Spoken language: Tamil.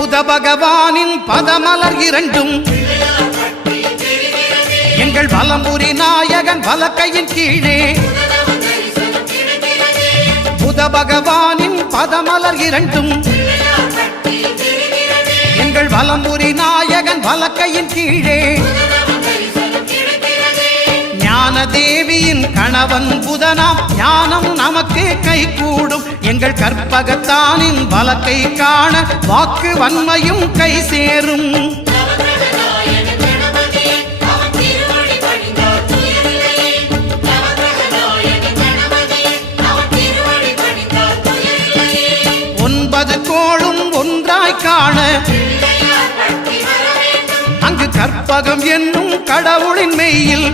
புத பகவானின் பதமலர் இரண்டும் எங்கள் வலம்புரி நாயகன் வலக்கையின் கீழே புத பகவானின் பதமலர் இரண்டும் எங்கள் வலம்புரி நாயகன் வலக்கையின் கீழே ஞான தேவியின் கணவன் புதனாம் ஞானம் நமக்கு கை கூடும் எங்கள் கற்பகத்தானின் வலக்கை காண வாக்கு வன்மையும் கை சேரும் ஒன்பது கோளும் ஒன்றாய் காண அங்கு கற்பகம் என்னும் கடவுளின் மெய்யில்